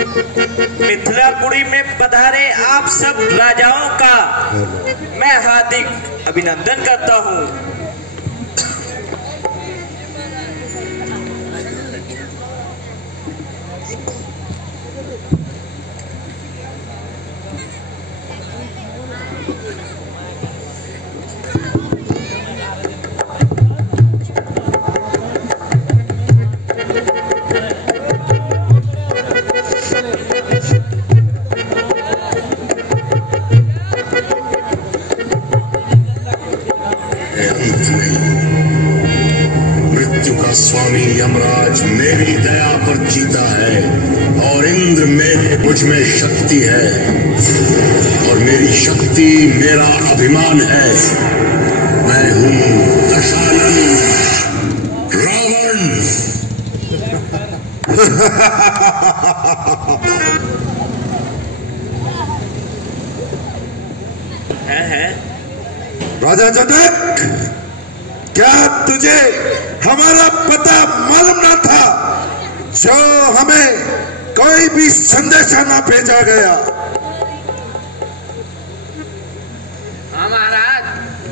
मिथिलापुरी में पधारे आप सब राजाओं का मैं हार्दिक अभिनंदन करता हूँ। मृत्यु का स्वामी यमराज मेरी दया पर जीता है और इंद्र मुझ में शक्ति है और मेरी शक्ति मेरा अभिमान है। मैं हूँ दशानन रावण। है राजा जनक, क्या तुझे हमारा पता मालूम न था जो हमें कोई भी संदेशा न भेजा गया? हाँ महाराज,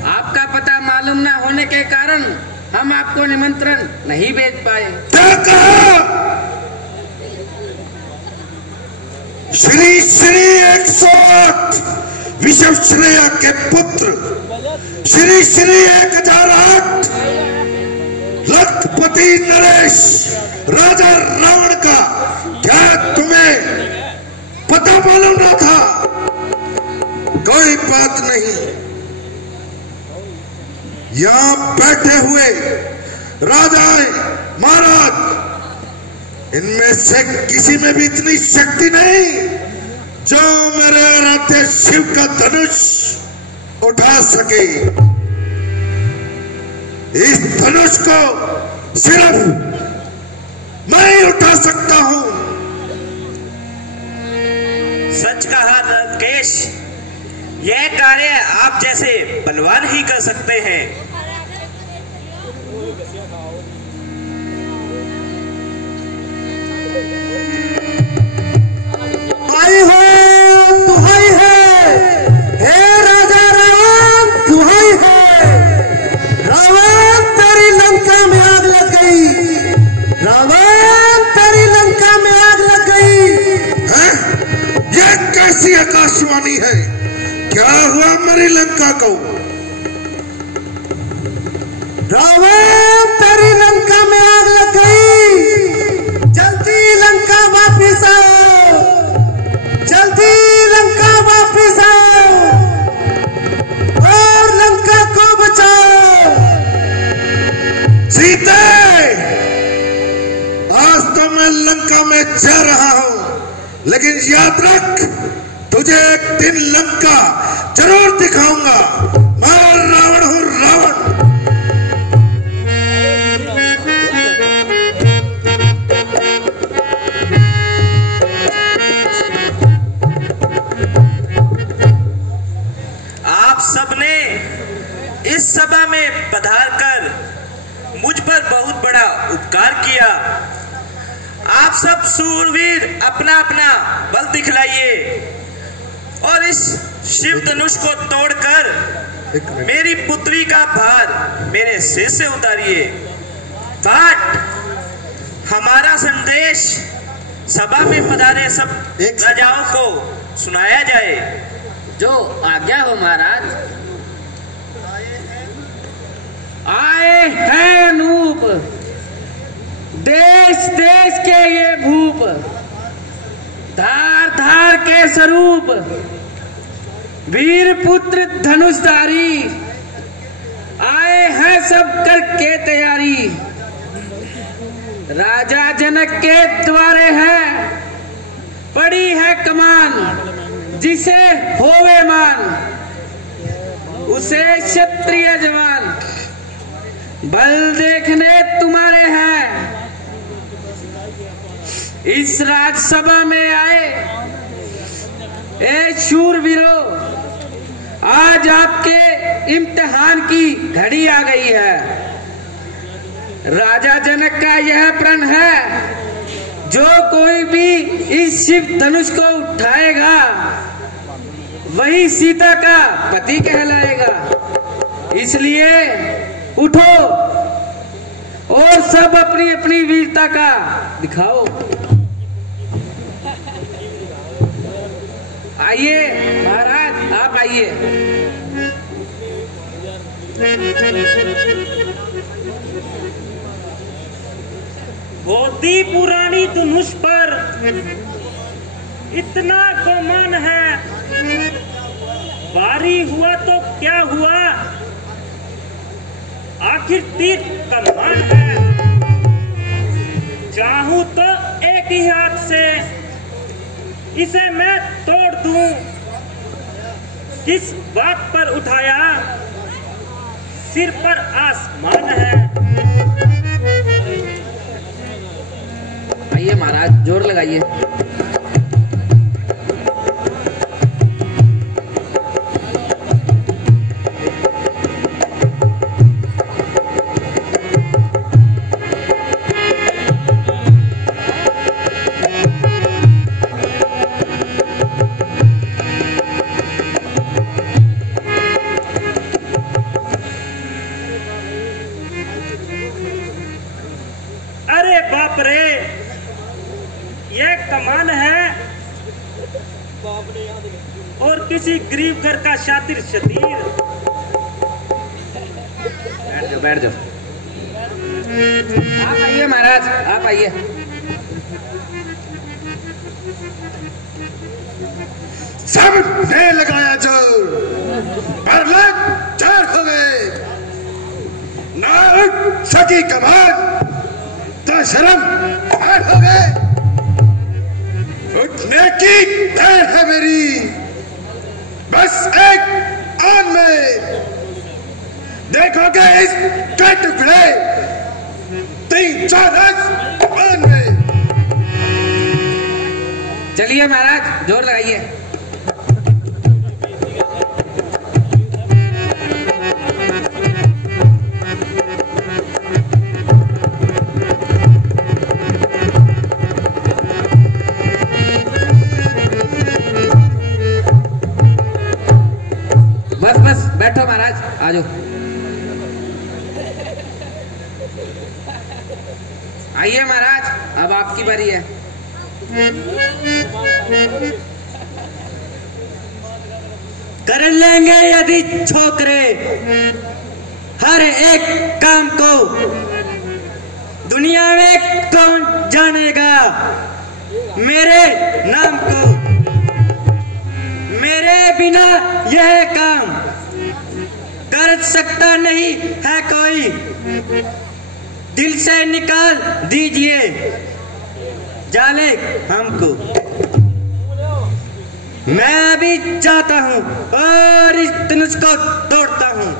आपका पता मालूम न होने के कारण हम आपको निमंत्रण नहीं भेज पाए। क्या कहा? श्री श्री 108 विश्वश्रेया के पुत्र श्री श्री 1008 लखपति नरेश राजा रावण का क्या तुम्हें पता मालूम न था? कोई बात नहीं, यहां बैठे हुए राजाएं महाराज, इनमें से किसी में भी इतनी शक्ति नहीं जो मेरे आराध्य शिव का धनुष उठा सके। इस धनुष को सिर्फ मैं ही उठा सकता हूं। सच कहा लंकेश, यह कार्य आप जैसे बलवान ही कर सकते हैं। आई हो दुहाई है, हे राजा रावण दुहाई है। रावण तेरी लंका में आग लग गई, रावण तेरी लंका में आग लग गई। हैं? यह कैसी आकाशवाणी है? क्या हुआ मेरी लंका को? रावण तेरी लंका में आग लग गई, जल्दी लंका वापिस आओ, जल्दी लंका वापिस आओ और लंका को बचाओ। सीते, आज तो मैं लंका में जा रहा हूं, लेकिन याद रख, तुझे एक दिन लंका जरूर दिखाऊंगा। मैं रावण हूं, रावण। सबने इस सभा में पधारकर मुझ पर बहुत बड़ा उपकार किया। आप सब सूरवीर अपना अपना बल दिखलाइए और इस शिव धनुष को तोड़कर मेरी पुत्री का भार मेरे सिर से उतारिए। काट, हमारा संदेश सभा में पधारे सब राजाओं को सुनाया जाए। जो आज्ञा हो महाराज। आए हैं अनूप, देश देश के ये भूप, धार धार के स्वरूप, वीर पुत्र धनुषधारी, आए हैं सब करके तैयारी। राजा जनक के द्वारे है पड़ी है कमान, जिसे होवे मान उसे क्षत्रिय जवान। बल देखने तुम्हारे हैं, इस राजसभा में आए ए शूरवीरों, आज आपके इम्तिहान की घड़ी आ गई है। राजा जनक का यह प्रण है, जो कोई भी इस शिव धनुष को उठाएगा वही सीता का पति कहलाएगा। इसलिए उठो और सब अपनी अपनी वीरता का दिखाओ। आइए महाराज, आप आइए। होती पुरानी धनुष पर इतना गुमान है, भारी हुआ तो क्या हुआ, आखिर तीर कमान है। चाहूं तो एक ही हाथ से इसे मैं तोड़ दूं। किस बात पर उठाया, सिर पर आसमान है। आइए महाराज, जोर लगाइए। अरे बाप रे, ये कमान है और किसी गरीब घर का शातिर शतीर। बैठ जाओ, बैठ जाओ। आप आइए महाराज, आप आइए। सबने लगाया जोर, पर लग चार हो गए। ना उठ सकी कमान तो शर्म हार हो गए। उठने की देर है मेरी, बस एक आन में देखोगे इस के टुकड़े 3-4 आन में। चलिए महाराज, जोर लगाइए। बस बस बैठो महाराज, आ जाओ। आइए महाराज, अब आपकी बारी है। कर लेंगे यदि छोकरे हर एक काम को, दुनिया में कौन जानेगा मेरे नाम को। मेरे बिना यह काम कर सकता नहीं है कोई, दिल से निकाल दीजिए जाने हमको। मैं भी चाहता हूँ और इस धनुष को तोड़ता हूँ।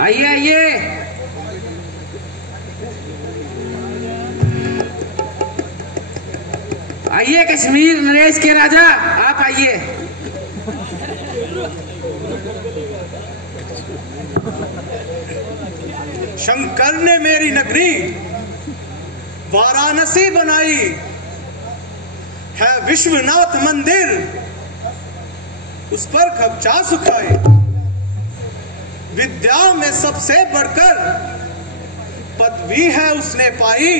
आइए आइए। आइए कश्मीर नरेश के राजा, आप आइए। शंकर ने मेरी नगरी वाराणसी बनाई है, विश्वनाथ मंदिर उस पर खर्चा सुखाए। विद्या में सबसे बढ़कर पदवी है उसने पाई,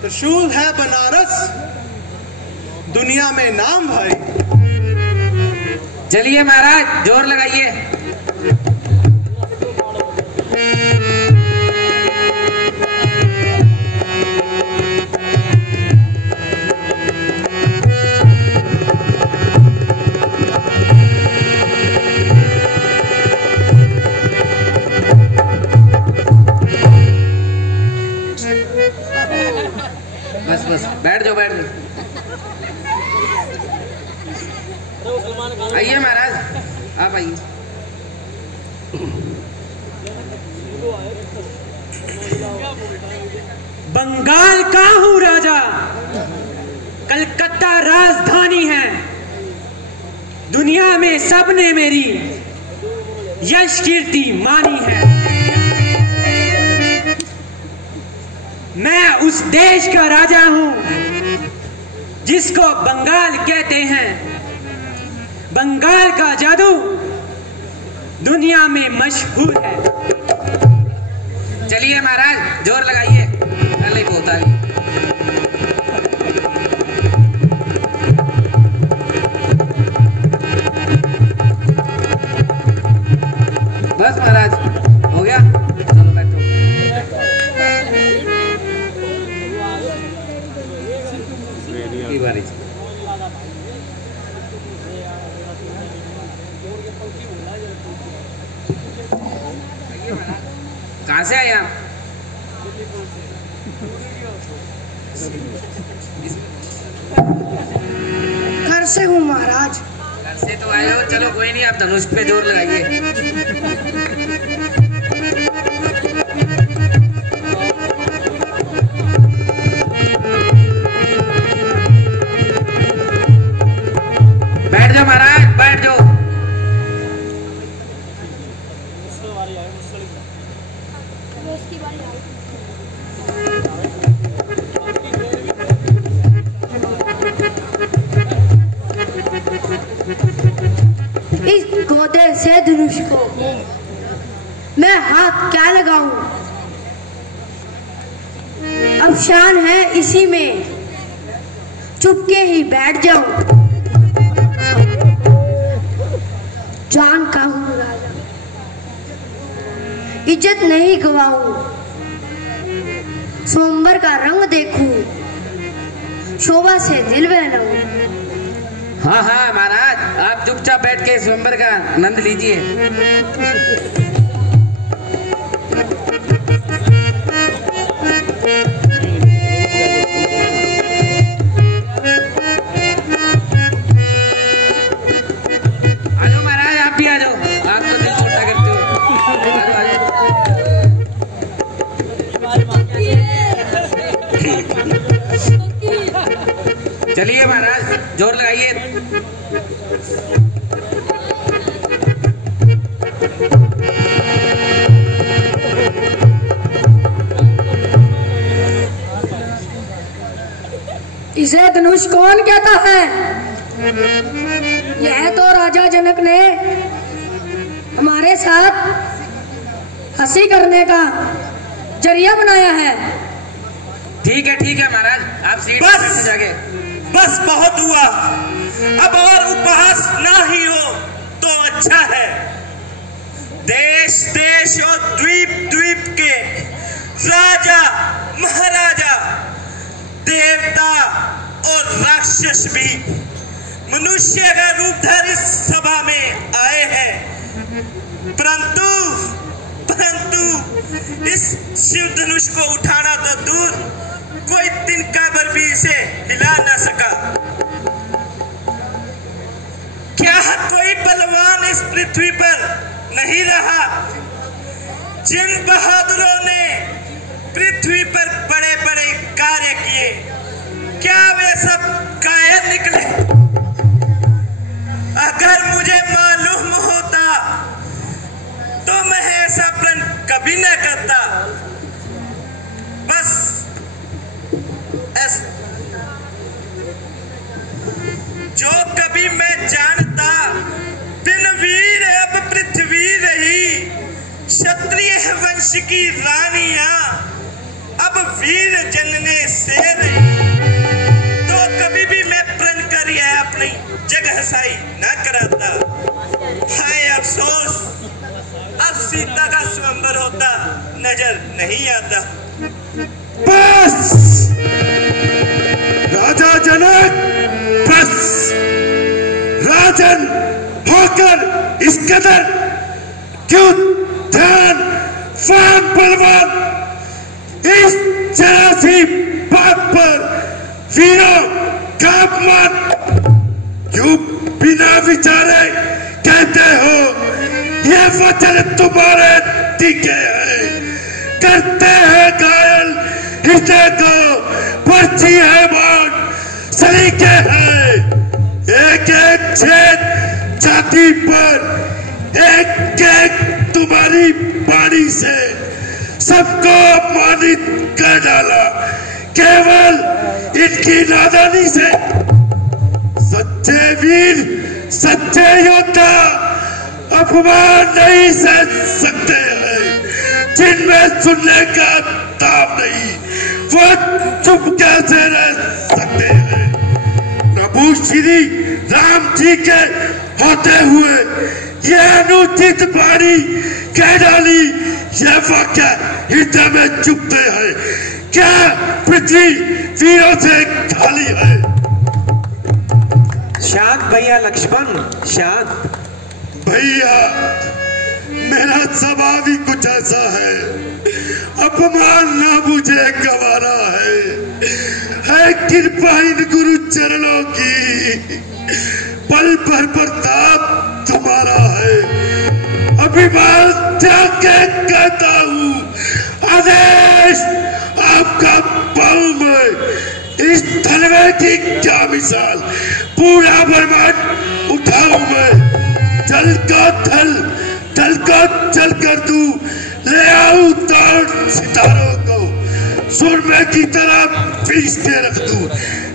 त्रिशूल है बनारस दुनिया में नाम भाई। चलिए महाराज, जोर लगाइए। बस बस बैठ जाओ, बैठ जाओ। आइए महाराज, आप आइए। बंगाल का हूँ राजा, कलकत्ता राजधानी है। दुनिया में सबने मेरी यश कीर्ति मानी है। मैं उस देश का राजा हूं जिसको बंगाल कहते हैं। बंगाल का जादू दुनिया में मशहूर है। चलिए महाराज जोर लगाइए, कल ही बोलता है। बस महाराज हो गया, चलो बैठो। की बारी कहाँ से आए आप? घर से हूँ महाराज। घर से तो आए हो, चलो कोई नहीं, आप धनुष पे जोर लगाइए। बैठ जाओ महाराज, बैठ जाओ। इस गोदे से धनुष को मैं हाथ क्या लगाऊं? अब शान है इसी में, चुपके ही बैठ जाऊं। जान का हूं राजा, इज्जत नहीं गवाऊं। स्वयंवर का रंग देखूं, शोभा से दिल बहलाऊं। हाँ हाँ महाराज, आप चुपचाप बैठ के स्वयंवर का आनंद लीजिए। आ जाओ महाराज, आप भी आ जाओ, आप तो दिल छोटा करते हो। आ जाओ। चलिए महाराज जोर लगाइए। इसे धनुष कौन कहता है? यह तो राजा जनक ने हमारे साथ हंसी करने का जरिया बनाया है। ठीक है महाराज, आप सीट बस! पर जाके। बस बहुत हुआ, अब और उपहास ना ही हो तो अच्छा है। देश देश और द्वीप द्वीप के राजा महाराजा, देवता और राक्षस भी मनुष्य का रूप धर इस सभा में आए हैं। परंतु इस शिव धनुष को उठाना तो दूर, कोई तिनका भर भी इसे हिला ना सका। क्या कोई बलवान इस पृथ्वी पर नहीं रहा जिन बहादुरों ने पृथ्वी पर बड़े बड़े कार्य किए? क्या वे सब कायर निकले? अगर मुझे मालूम होता तो मैं ऐसा प्रण कभी न करता। बस जो कभी मैं जानता, बिन वीर अब पृथ्वी रही। क्षत्रिय वंश की रानियां अब वीर जनने से रही। तो कभी भी मैं प्रण कर यह अपनी जगह साई न कराता। हाय अफसोस, अब सीता का स्वयंवर होता नजर नहीं आता। बस राजा जनक, बस राजन होकर इस कदर क्यों ध्यान फान बलवान इस जरा सी बात पर वीरों का अपमान क्यों बिना विचारे कहते हो? ये वचन तुम्हारे टिके हैं, करते हैं घायल हृदय को, पर्ची है बात सलीके है, एक एक छेद छाती पर, एक एक तुम्हारी पानी से सबको अपमानित कर डाला, केवल इनकी नादानी से। सच्चे वीर, सच्चे योद्धा अपमान नहीं सह सकते हैं, जिनमें सुनने का ताब नहीं, वो चुप कैसे रह सकते हैं। प्रभु श्री राम जी के होते हुए ये अनुचित वाणी कह डाली, ये वाक्य हृदय में चुभते हैं। क्या पृथ्वी वीरों से खाली है? शांत भैया लक्ष्मण, शांत। भैया मेरा स्वभाव ही कुछ ऐसा है, अपमान ना मुझे गवारा है कृपा इन गुरु चरणों की, पल भर प्रताप तुम्हारा है, अभिमान त्याग के कहता हूँ, आदेश आपका पाऊं मैं, इस धनवे की क्या मिसाल, पूरा ब्रह्मांड उठाऊं मैं, जल का जल को जल कर दूं, ले आऊं तोड़ सितारों को, सुरमे की तरह पीस के रख दूं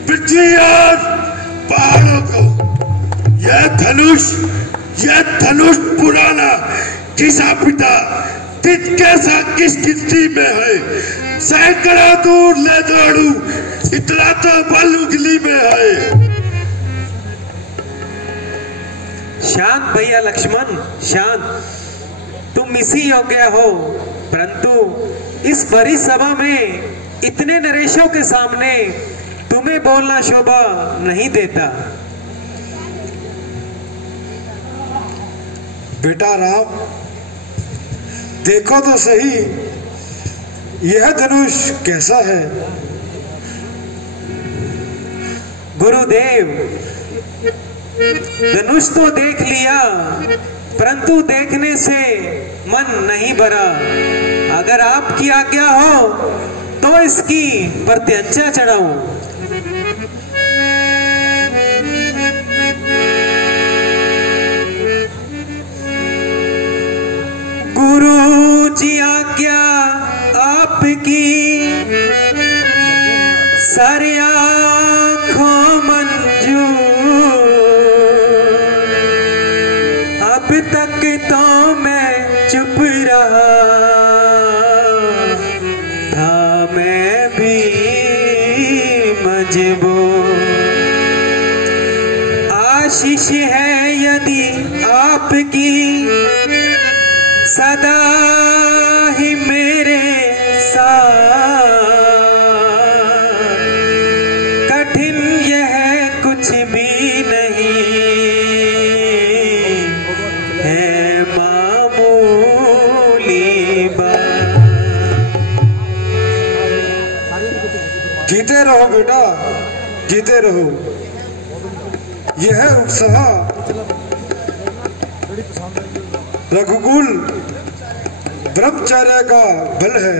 पृथ्वी और पहाड़ों को। यह धनुष पुराना किसा पिता तित कैसा किस गिनती में है, सैकड़ा दूर ले दौड़ू, इतना तो बल उंगली में है। शांत भैया लक्ष्मण, शांत। तुम इसी योग्य हो, परंतु इस बड़ी सभा में इतने नरेशों के सामने तुम्हें बोलना शोभा नहीं देता। बेटा राम, देखो तो सही यह धनुष कैसा है। गुरुदेव, धनुष तो देख लिया, परंतु देखने से मन नहीं भरा। अगर आपकी आज्ञा हो तो इसकी प्रत्यंचा चढ़ाऊं। गुरु जी आज्ञा आपकी, सारे आँखों मंजूर, अब तक तो मैं चुप रहा था, मैं भी मजबूर। आशीष है यदि आपकी, सदा ही मेरे साथ, कठिन यह कुछ भी नहीं है, मामूली बात। जीते रहो बेटा, जीते रहो। यह उत्साह रघुकुल ब्रह्मचर्य का बल है।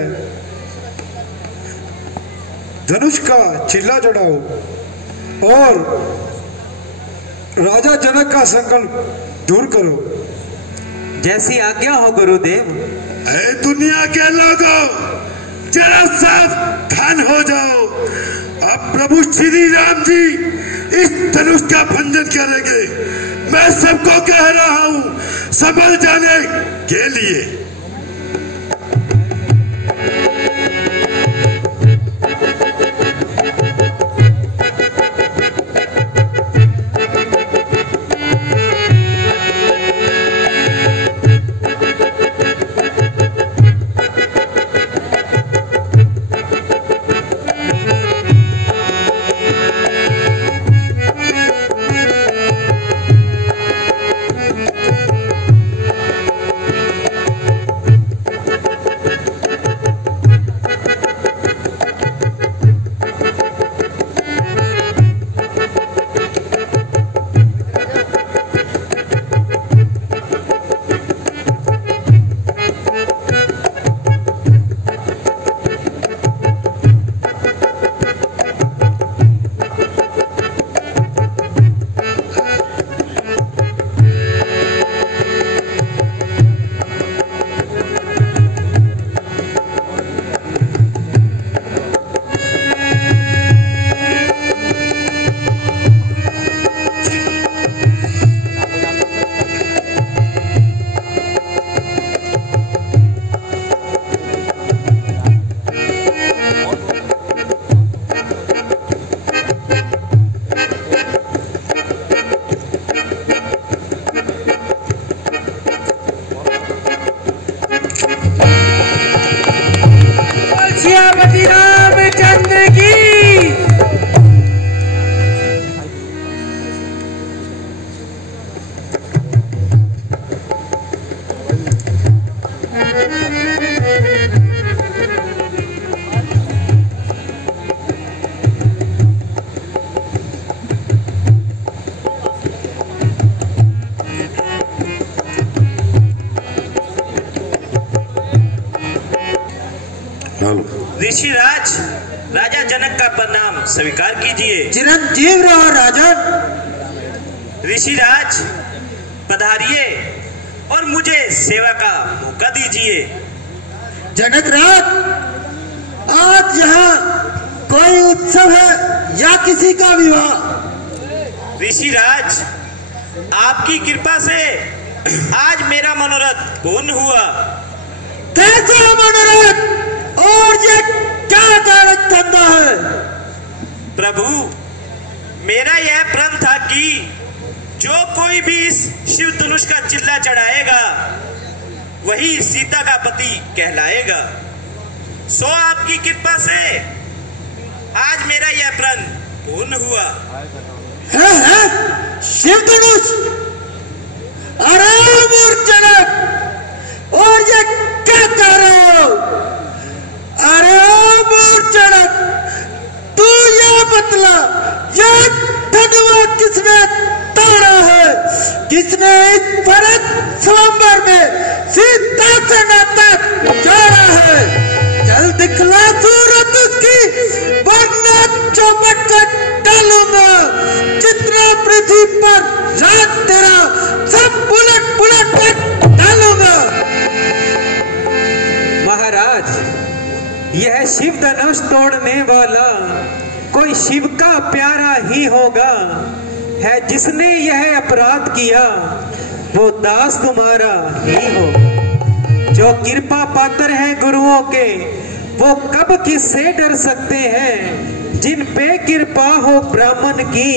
धनुष का चिल्ला चढ़ाओ और राजा जनक का संकल्प दूर करो। जैसी आज्ञा हो गुरुदेव। ऐ दुनिया के लोगों, जरा सावधान हो जाओ। अब प्रभु श्री राम जी इस धनुष का भंजन करेंगे। मैं सबको कह रहा हूं, संभल जाने के लिए। ऋषिराज, राजा जनक का प्रणाम स्वीकार कीजिए। चिरंजीव रहो राजन। ऋषिराज पधारिए और मुझे सेवा का मौका दीजिए। जनक राज, आज यहाँ कोई उत्सव है या किसी का विवाह? ऋषिराज, आपकी कृपा से आज मेरा मनोरथ पूर्ण हुआ। कैसा मनोरथ और ये क्या कारण धंधा है? प्रभु, मेरा यह प्रण था कि जो कोई भी इस शिव धनुष का चिल्ला चढ़ाएगा वही सीता का पति कहलाएगा। सो आपकी कृपा से आज मेरा यह प्रण पूर्ण हुआ। है शिव धनुष, आराम और जनक, और ये क्या कह रहे हो? आराम और जनक, तू ये बतला, ये धनुआ किसने तोड़ा है? किसने इस भरत स्वयंवर में सीता से नाता जोड़ा है? चल दिखला सूरत उसकी, वरना चौपट कर डालूंगा। जितना पृथ्वी पर रात तेरा सब बुलट बुलट कर डालूंगा। महाराज, यह शिव धनुष तोड़ने वाला कोई शिव का प्यारा ही होगा। है जिसने यह अपराध किया वो दास तुम्हारा ही होगा। जो कृपा पात्र है गुरुओं के, वो कब किससे डर सकते हैं। जिन पे कृपा हो ब्राह्मण की,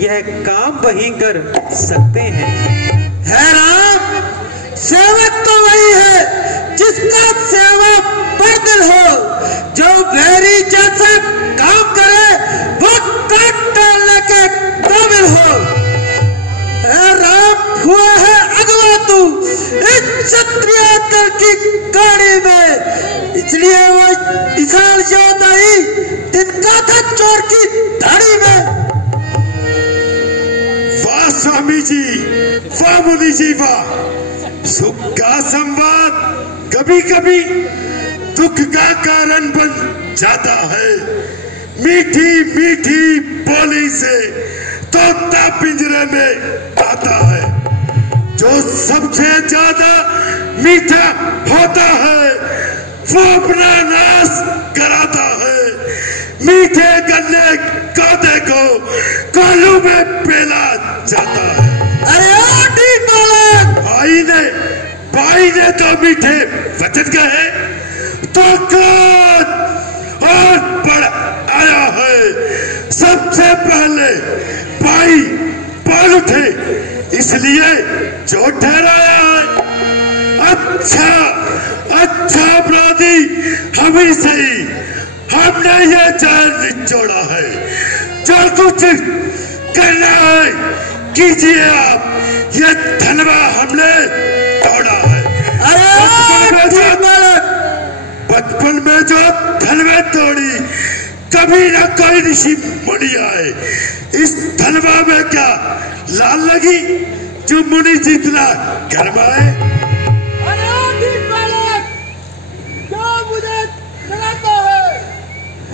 यह काम वही कर सकते हैं। है राम, सेवक तो वही है जिसका सेवा पर दिल हो। जो वैरी जैसा काम करे वो काट डालने के काबिल हो। है राम, हुआ है अगवा तू इस क्षत्रिय दल की गाड़ी में, इसलिए वो विशाल योद्धाई तिनका था चोर की दाढ़ी में। वाह स्वामी जी, वाह मुनि जी, वाह। सुख का संवाद कभी कभी दुख का कारण बन जाता है। मीठी मीठी बोली से तोता पिंजरे में आता है। जो सबसे ज्यादा मीठा होता है वो अपना नाश कराता है। मीठे गन्ने कांटे को कालू में पेला जाता है। अरे ठीक बालक, भाई ने तो मीठे वचन कहे तो क्रोध और बढ़ आया है। सबसे पहले भाई बोल उठे, इसलिए जो ठहराया है। अच्छा अपराधी हम ही सही, हमने ये जान निचोड़ा है। जो कुछ करना है कीजिए आप, ये धनवा हमने तोड़ा है। बचपन में जो धनवा तोड़ी, कभी ना कोई ऋषि मुनि आए। इस धनवा में क्या लाल लगी जो मुनि जितना गरमाए? जो मुझे चलाता है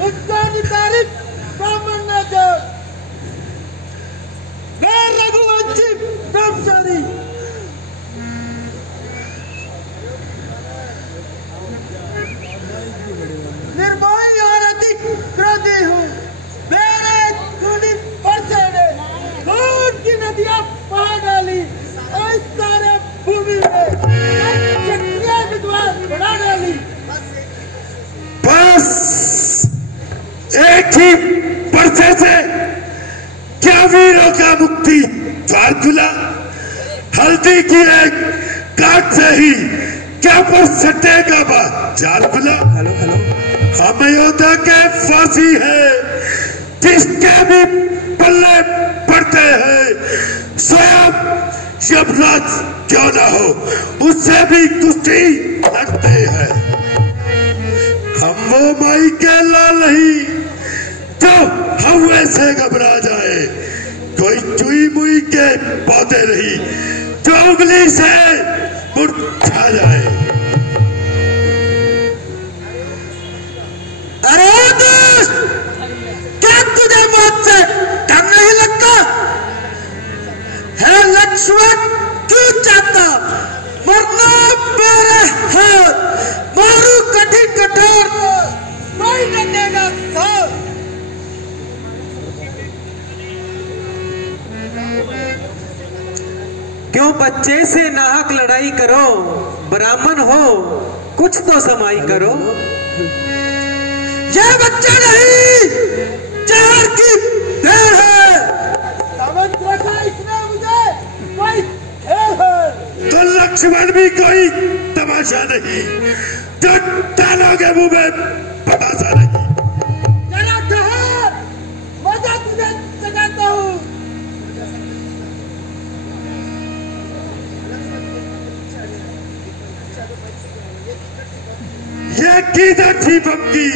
उसका नितारित ब्राह्मण न दे। मैं रघुवंशी ब्रह्मचारी, निर्मोही और अति क्रोधी हूँ। मेरे खूनी परसेने खून की नदियाँ बहा डाली और इस सारे भूमि में क्षत्रिय विद्वान बना डाली। बस एक ही परसे से क्या वीरों का मुक्ति द्वार खुला? हल्दी की एक काट से ही क्या पर सट्टे का बाजार खुला? हम योद्धा के फांसी है, जिसके भी पल्ले पड़ते हैं। स्वयं यमराज क्यों ना हो, उससे भी कुश्ती लड़ते हैं। हम वो माई के लाल नहीं जो हवा से घबरा जाए। कोई चुई मुई के पौधे नहीं जो उंगली से मुरझा जाए। क्यों बच्चे से नाहक लड़ाई करो, ब्राह्मण हो कुछ तो समाई करो। ये बच्चा नहीं, जहर की देर है। समझ रखा इसने मुझे कोई खेल है। तो लक्ष्मण भी कोई तमाशा नहीं, जो डालोगे मुंह में बतासा नहीं। जरा ठहर, मजा तुझे जगाता हूँ। ये किधर थी बमकी,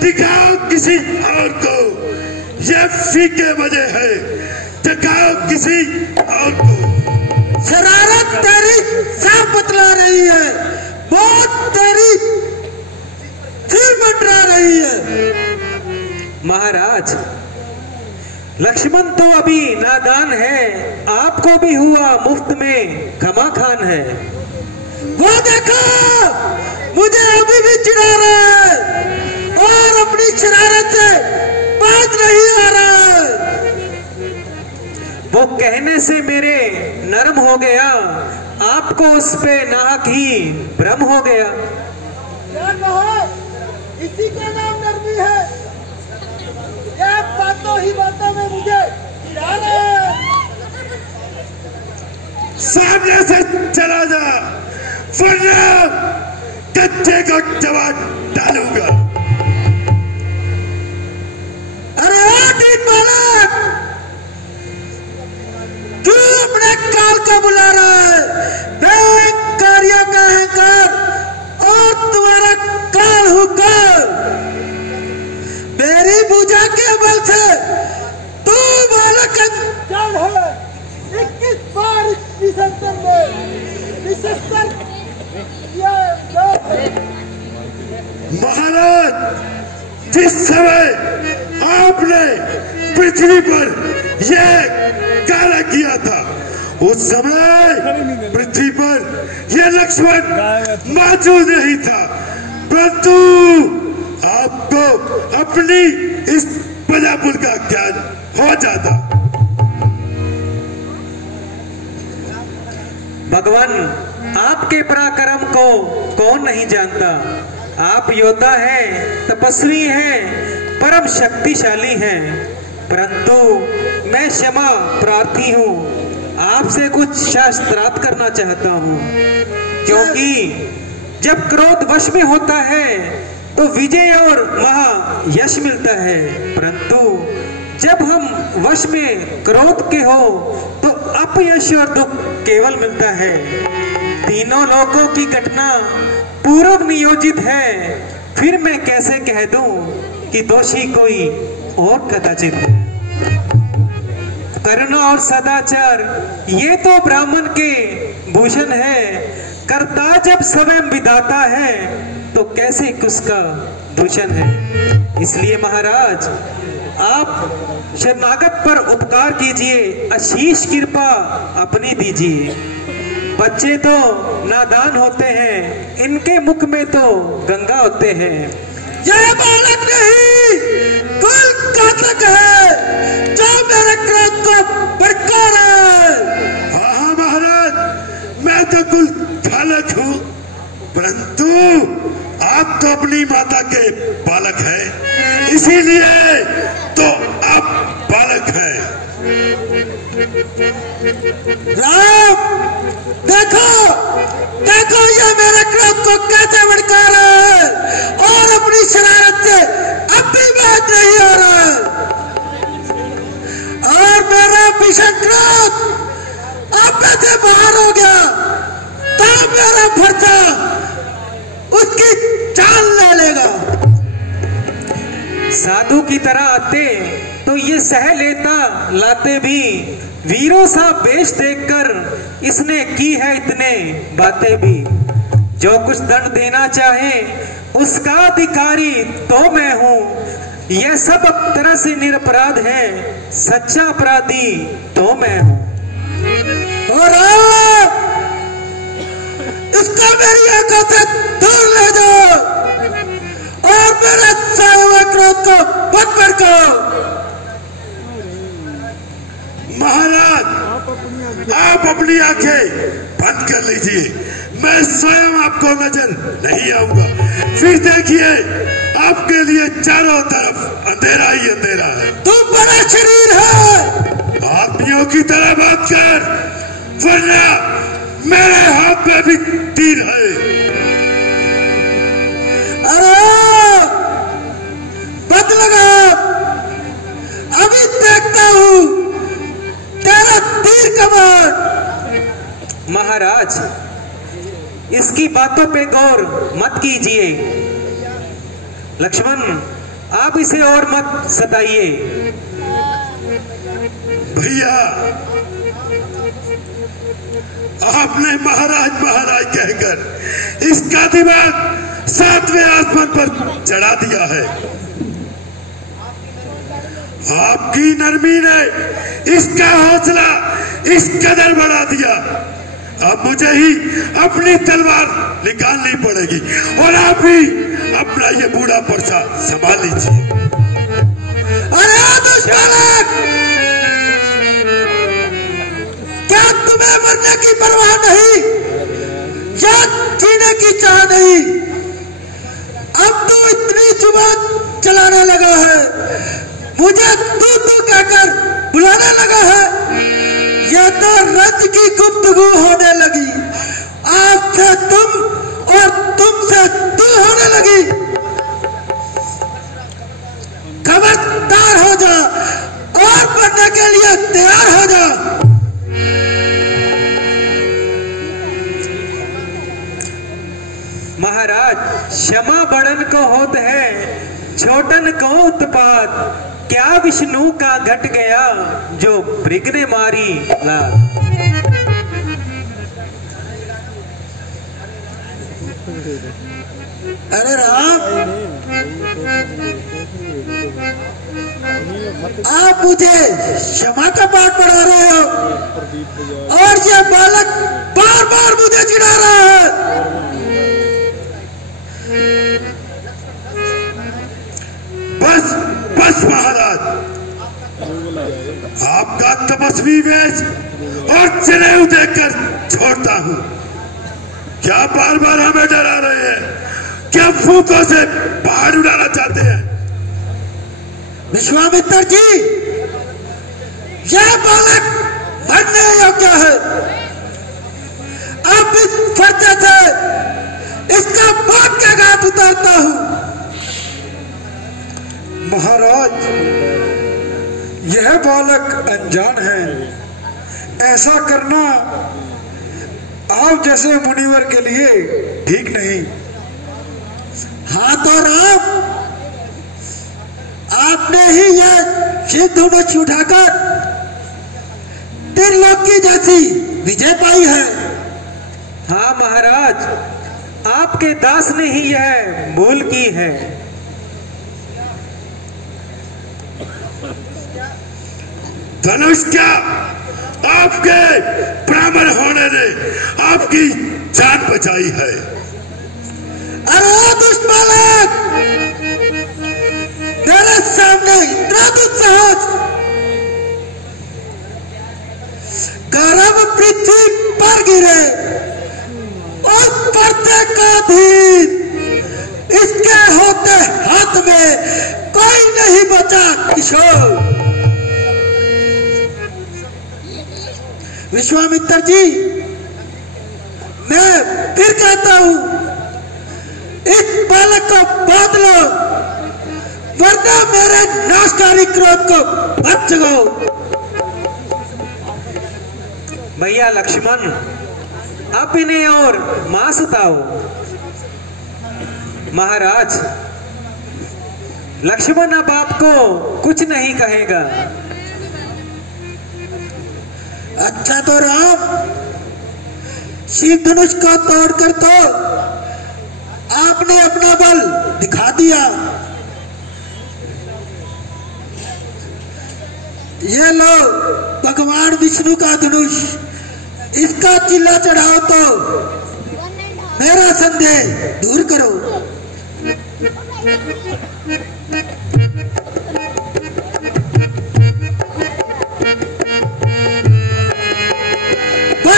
दिखाओ किसी और को। ये फीके मजे है, दिखाओ किसी और को। शरारत तेरी साफ बतला रही है, बहुत तेरी सिर मंडरा रही है। महाराज, लक्ष्मण तो अभी नादान है, आपको भी हुआ मुफ्त में क्षमा खान है। वो देखो, मुझे अभी भी चिढ़ा रहा है और अपनी शरारत से बात नहीं आ रहा है। वो कहने से मेरे नरम हो गया, आपको उस पे नाहक ही भ्रम हो गया। क्या कहा, इसी का नाम नरमी है। क्या बातों ही बातों में मुझे चिढ़ा रहे हैं। सामने से चला जा, वरना कच्चे को जवाब डालूंगा। अरे तीन बालक, क्यों अपने काल को बुला रहा है? कार्यों का अहंकार और तुम्हारा काल हुकार। मेरी पूजा के बल से तू बालक जान है 21 बार इस निशस्त्र में निशस्त्र किया है। महाराज, जिस समय आपने पृथ्वी पर यह कार्य किया था, उस समय पृथ्वी पर यह लक्ष्मण मौजूद नहीं था, परंतु आपको अपनी इस प्रजापुर का ज्ञान हो जाता। भगवान, आपके पराक्रम को कौन नहीं जानता। आप योद्धा हैं, तपस्वी हैं, परम शक्तिशाली हैं, परंतु मैं क्षमा प्रार्थी हूँ। आपसे कुछ शास्त्रार्थ करना चाहता हूँ, क्योंकि जब क्रोध वश में होता है तो विजय और महा यश मिलता है, परंतु जब हम वश में क्रोध के हो तो अपयश और दुख केवल मिलता है। तीनों लोकों की घटना पूर्व नियोजित है, फिर मैं कैसे कह दूं कि दोषी कोई और कदाचित है। करुणा और सदाचार ये तो ब्राह्मण के भूषण है, कर्ता जब स्वयं विधाता है तो कैसे उसका दूषण है। इसलिए महाराज, आप शरणागत पर उपकार कीजिए, आशीष कृपा अपनी दीजिए। बच्चे तो नादान होते हैं, इनके मुख में तो गंगा होते हैं। यह बालक नहीं, कुल घातक है जो मेरे क्रोध को भड़का रहा है। हाँ महाराज, मैं तो कुल घातक हूँ, परंतु आप तो अपनी माता के बालक हैं, इसीलिए तो आप बालक हैं। राम, देखो देखो, ये मेरे क्रोध को कैसे भड़का रहा है और अपनी शरारत से अब भी बात नहीं हो रहा है। और मेरा भीषण क्रोध अब से बाहर हो गया, तब मेरा फरसा उसकी चाल ले लेगा। साधु की तरह आते तो ये सह लेता, लाते भी वीरों सा बेश देखकर इसने की है इतने बातें भी। जो कुछ दंड देना चाहे उसका अधिकारी तो मैं हूँ, यह सब तरह से निरपराध है, सच्चा अपराधी तो मैं हूँ। और इसको मेरी आंखों से दूर ले जाओ और मेरे सारे क्रोध को मत भड़काओ। महाराज, आप अपनी आंखें बंद कर लीजिए, मैं स्वयं आपको नजर नहीं आऊंगा। फिर देखिए आपके लिए चारों तरफ अंधेरा ही अंधेरा है। तू बड़ा शरीर है, आदमियों की तरह बात कर, वरना मेरे हाथ में भी तीर है। अरे बद लगा, अभी देखता हूँ तेरा तीर कमान। महाराज, इसकी बातों पे गौर मत कीजिए। लक्ष्मण, आप इसे और मत सताइए। भैया, आपने महाराज महाराज कहकर इसका दिमाग 7वें आसमान पर चढ़ा दिया है। आपकी नरमी ने इसका हौसला इस कदर बढ़ा दिया, अब मुझे ही अपनी तलवार निकालनी पड़ेगी और आप ही अपना ये बूढ़ा परछा संभाल लीजिए। अरे दुष्पालक, क्या तुम्हें मरने की परवाह नहीं या जीने की चाह नहीं? अब तो इतनी जुबान चलाने लगा है, मुझे तू कहकर बुलाने लगा है। यह तो रज की गुफ्तगू होने लगी, आपसे तुम और तुमसे तू होने लगी। खबरदार हो जा और बनने के लिए तैयार हो जा। महाराज, क्षमा बड़न को होत है, छोटन को उत्पात। क्या विष्णु का घट गया जो मृग ने मारी लाल। अरे राम, आप मुझे क्षमा का पाठ पढ़ा रहे हो और ये बालक बार बार मुझे चिढ़ा रहा है। बस बस महाराज, आपका तपस्वी वेश और जनेऊ देखकर छोड़ता हूँ। क्या बार बार हमें डरा रहे हैं? क्या फूकों से पहाड़ उड़ाना चाहते हैं? विश्वामित्र जी, यह बालक मरने योग्य है। अब इस फर्जे से इसका बाप का घात उतारता हूँ। महाराज, यह बालक अनजान है, ऐसा करना आप जैसे मुनिवर के लिए ठीक नहीं। हाँ तो राम, आपने ही यह सिंधुनुष उठाकर त्रिलोकी जैसी विजय पाई है। हाँ महाराज, आपके दास ने ही यह भूल की है। धनुष क्या आपके ब्राह्मण होने ने आपकी जान बचाई है। अरे दुष्पालक, तेरे सामने इतना दुस्साहस, गर्भ पृथ्वी पर गिरे और पर्दे का धीर इसके होते हाथ में कोई नहीं बचा। किशोर विश्वामित्र जी, मैं फिर कहता हूं, इस बालक को बांध लो, वरना मेरे नाशकारी क्रोध को मत जगाओ। भैया लक्ष्मण, आप इन्हें और मां सुताओ। महाराज, लक्ष्मण अब आपको कुछ नहीं कहेगा। अच्छा तो राम, शिव धनुष को तोड़कर तो आपने अपना बल दिखा दिया। ये लो भगवान विष्णु का धनुष, इसका चिल्ला चढ़ाओ तो मेरा संदेह दूर करो।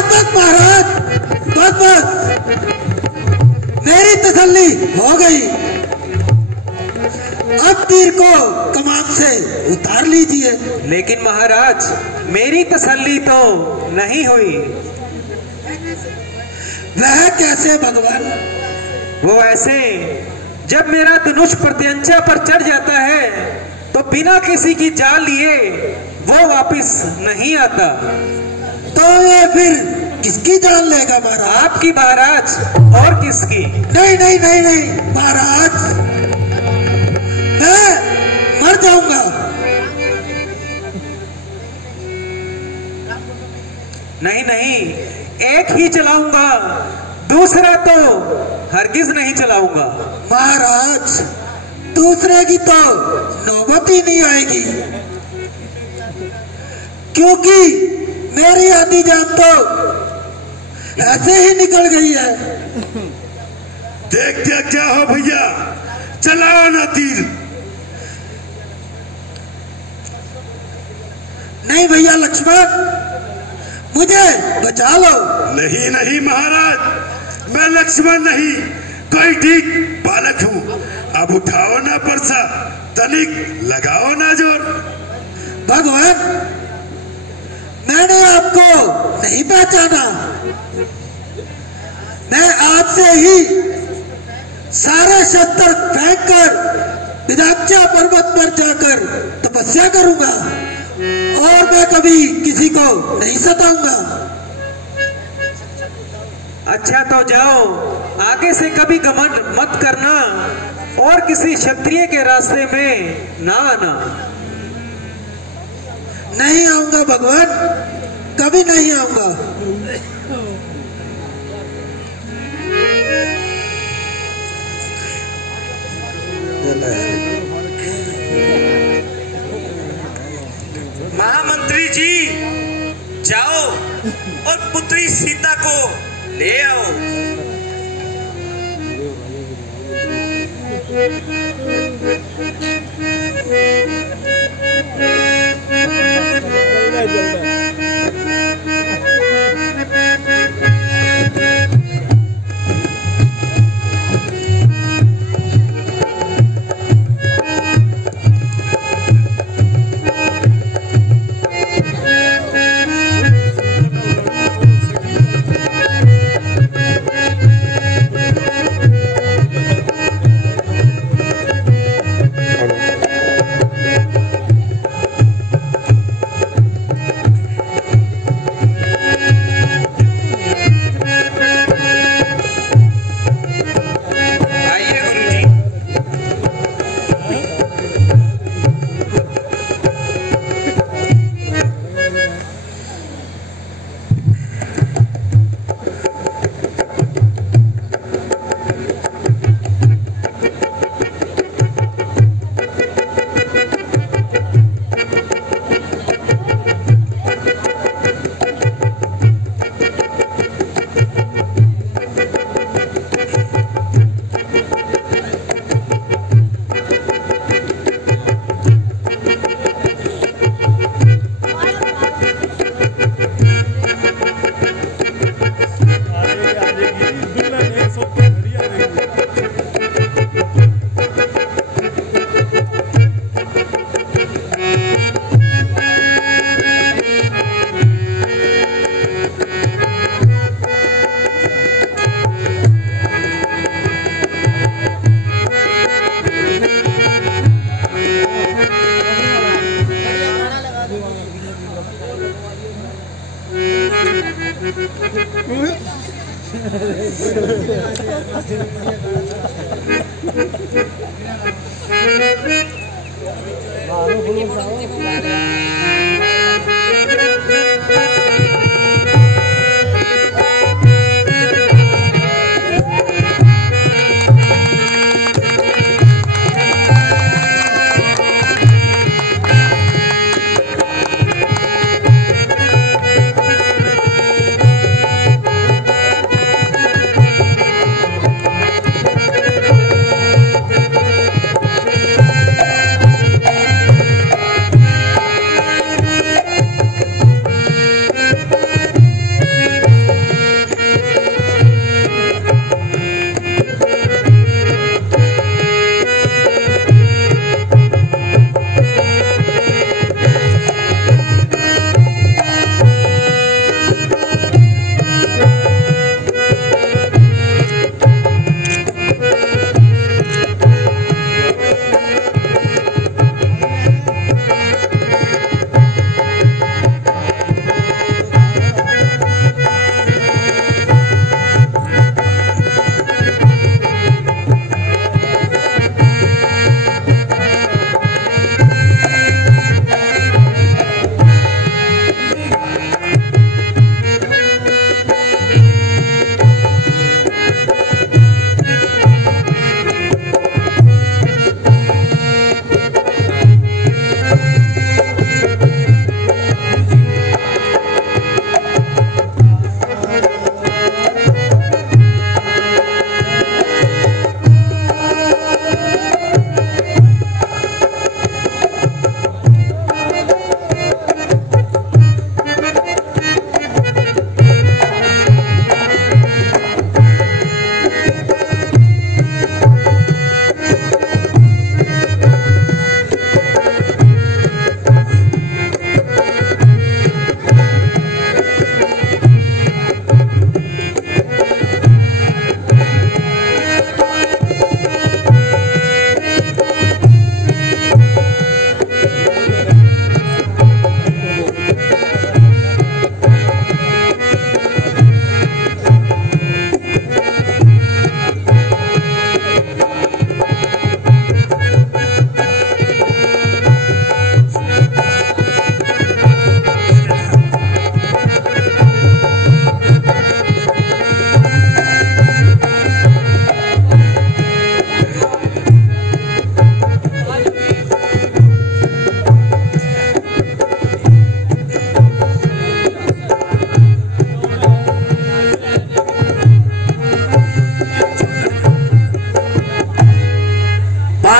बस महाराज, बस मेरी तसल्ली हो गई। अब तीर को कमान से उतार लीजिए। लेकिन महाराज, मेरी तसल्ली तो नहीं हुई। वह कैसे भगवान? वो ऐसे, जब मेरा धनुष प्रत्यंचा पर चढ़ जाता है तो बिना किसी की जान लिए वो वापस नहीं आता। तो ये फिर किसकी जान लेगा महाराज? आपकी महाराज, और किसकी? नहीं नहीं नहीं नहीं महाराज, मैं मर जाऊंगा। नहीं नहीं, एक ही चलाऊंगा, दूसरा तो हरगिज नहीं चलाऊंगा। महाराज, दूसरे की तो नौबत ही नहीं आएगी, क्योंकि मेरी आधी जान तो ऐसे ही निकल गई है। देखते क्या हो भैया, चलाओ ना तीर। नहीं भैया लक्ष्मण, मुझे बचा लो। नहीं नहीं महाराज, मैं लक्ष्मण नहीं, कोई ठीक बालक हूँ। अब उठाओ ना परसा, तनिक लगाओ ना जोर। भगवान, मैंने आपको नहीं पहचाना। मैं आज से ही सारे शस्त्र फेंक कर विंध्याचल पर्वत पर जाकर तपस्या करूंगा और मैं कभी किसी को नहीं सताऊंगा। अच्छा तो जाओ, आगे से कभी घमंड मत करना और किसी क्षत्रिय के रास्ते में ना आना। नहीं आऊंगा भगवान, कभी नहीं आऊंगा। महामंत्री जी, जाओ और पुत्री सीता को ले आओ।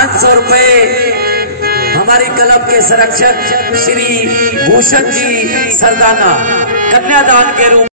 500 रुपए हमारी क्लब के संरक्षक श्री भूषण जी सरदाना कन्यादान के रूप